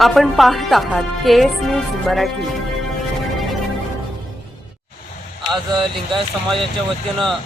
आपण पाहत आहात KS न्यूज मराठी। आज लिंगायत समाजाच्या वतीनं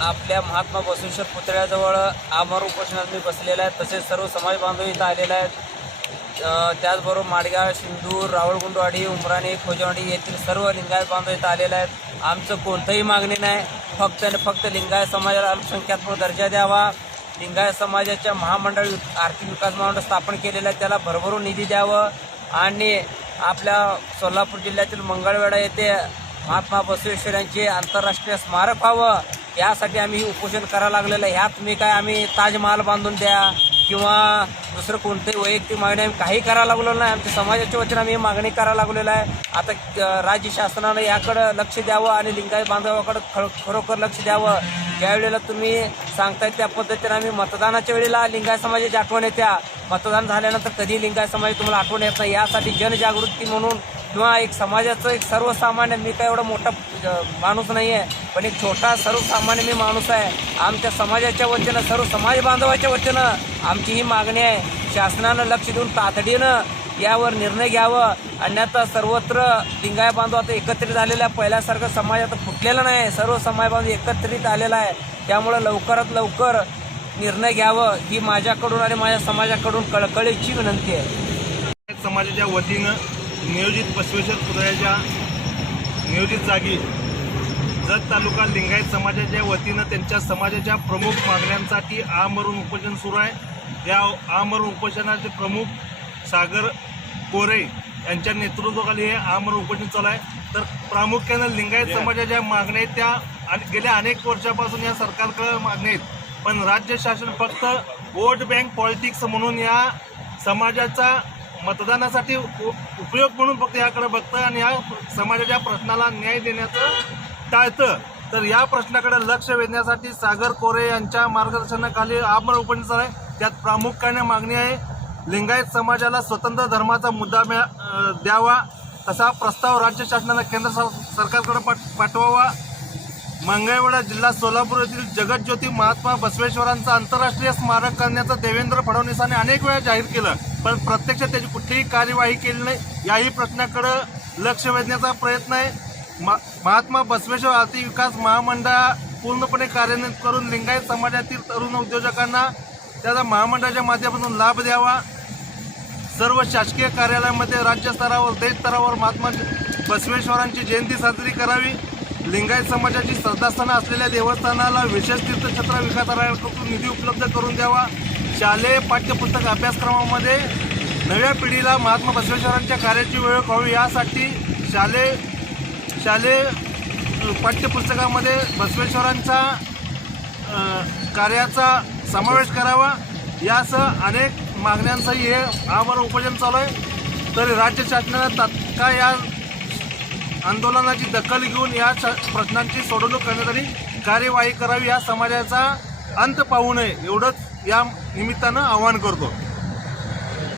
आपल्या महात्मा बसवेश्वर पुतळ्याजवळ आमरण उपोषणात मी बसलेला आहे। तसेच सर्व समाज बांधव इथं आलेले आहेत। त्याचबरोबर माडगाव, शिंदूर, रावळगुंडवाडी, उमराणे, खोजवाडी येथील सर्व लिंगायत बांधव इथं आलेले आहेत। आमचं कोणतंही मागणी नाही, फक्त आणि फक्त लिंगायत समाजाला अल्पसंख्यात्मक दर्जा द्यावा। लिंगायत समाजाच्या महामंडळ आर्थिक विकास महामंडळ स्थापन केलेलं आहे, त्याला भरभरून निधी द्यावं आणि आपल्या सोलापूर जिल्ह्यातील मंगळवेढा येथे महात्मा बसवेश्वर यांचे आंतरराष्ट्रीय स्मारक व्हावं यासाठी आम्ही उपोषण करायला लागलेलं आहे। ह्यात मी काय आम्ही ताजमहाल बांधून द्या किंवा दुसरं कोणतेही वैयक्तिक मागणी आम्ही काही करायला लागलो नाही। आमच्या समाजाच्या वतीनं आम्ही मागणी करायला लागलेलं आहे। आता राज्य शासनानं याकडं लक्ष द्यावं आणि लिंगायत बांधवाकडं खरोखर लक्ष द्यावं। ज्यावेळेला तुम्ही सांगताय त्या पद्धतीने आम्ही मतदानाच्या वेळेला लिंगायत समाजाची आठवण येत्या, मतदान झाल्यानंतर कधी लिंगायत समाज तुम्हाला आठवण येत नाही। यासाठी जनजागृती म्हणून किंवा एक समाजाचं एक सर्वसामान्य, मी काय एवढा मोठा माणूस नाही आहे, पण एक छोटा सर्वसामान्य मी माणूस आहे। आमच्या समाजाच्या वतीनं, सर्व समाज बांधवाच्या वतीनं आमची ही मागणी आहे, शासनानं लक्ष देऊन तातडीनं यावर निर्णय घ्यावं। अन्यथा सर्वत्र लिंगायत बांधव आता एकत्रित झालेला आहे। पहिल्यासारखं समाज आता फुटलेला नाही, सर्व समाज बांधव एकत्रित आलेला आहे। त्यामुळं लवकरात लवकर निर्णय घ्यावं ही माझ्याकडून आणि माझ्या समाजाकडून कळकळीची विनंती आहे। समाजाच्या वतीनं नियोजित बसवेश्वर पुतळ्याच्या नियोजित जागी जत तालुका लिंगायत समाजाच्या वतीनं त्यांच्या समाजाच्या प्रमुख मागण्यांसाठी आमरण उपोषण सुरू आहे। या आमरण उपोषणाचे प्रमुख सागर कोरे यांच्या नेतृत्वाखाली हे आमरण उपोषण चालू आहे। तर प्रामुख्यानं लिंगायत समाजाच्या मागण्या आहेत त्या गेल्या अनेक वर्षापासून या सरकारकडे मागण्या आहेत, पण राज्य शासन फक्त वोट बँक पॉलिटिक्स म्हणून या समाजाचा मतदानासाठी उपयोग म्हणून फक्त याकडे बघतं आणि या समाजाच्या प्रश्नाला न्याय देण्याचं टाळतं। तर या प्रश्नाकडे लक्ष वेधण्यासाठी सागर कोरे यांच्या मार्गदर्शनाखाली आमरण उपोषण चालू आहे। त्यात प्रामुख्याने मागणी आहे लिंगायत समाजाला स्वतंत्र धर्माचा मुद्दा द्यावा, तसा प्रस्ताव राज्य शासनानं केंद्र सरकारकडे पाठवावा। मंगळवेढा जिल्हा सोलापूर येथील जगज्योती महात्मा बसवेश्वरांचं आंतरराष्ट्रीय स्मारक करण्याचं देवेंद्र फडणवीसांनी अनेक वेळा जाहीर केलं, पण प्रत्यक्षात त्याची कुठलीही कार्यवाही केली नाही। याही प्रश्नाकडे लक्ष वेधण्याचा प्रयत्न आहे। महात्मा बसवेश्वर आर्थिक विकास महामंडळ पूर्णपणे कार्यान्वित करून लिंगायत समाजातील तरुण उद्योजकांना त्याचा महामंडळाच्या माध्यमातून लाभ द्यावा। सर्व शासकीय कार्यालयामध्ये राज्यस्तरावर देशस्तरावर महात्मा बसवेश्वरांची जयंती साजरी करावी। लिंगायत समाजाची श्रद्धास्थानं असलेल्या देवस्थानाला विशेष तीर्थक्षेत्र विकास आराखड्यातून निधी उपलब्ध करून द्यावा। शालेय पाठ्यपुस्तक अभ्यासक्रमामध्ये नव्या पिढीला महात्मा बसवेश्वरांच्या कार्याची ओळख व्हावी, यासाठी शालेय पाठ्यपुस्तकामध्ये बसवेश्वरांचा कार्याचा समावेश करावा। यासह अनेक मागण्यांसही हे आमरण उपोषण चालू आहे। तरी राज्य शासनानं तात्काळ या आंदोलनाची दखल घेऊन या प्रश्नांची सोडवणूक करण्यासाठी कार्यवाही करावी, या समाजाचा अंत पाहू नये एवढंच या निमित्तानं आवाहन करतो।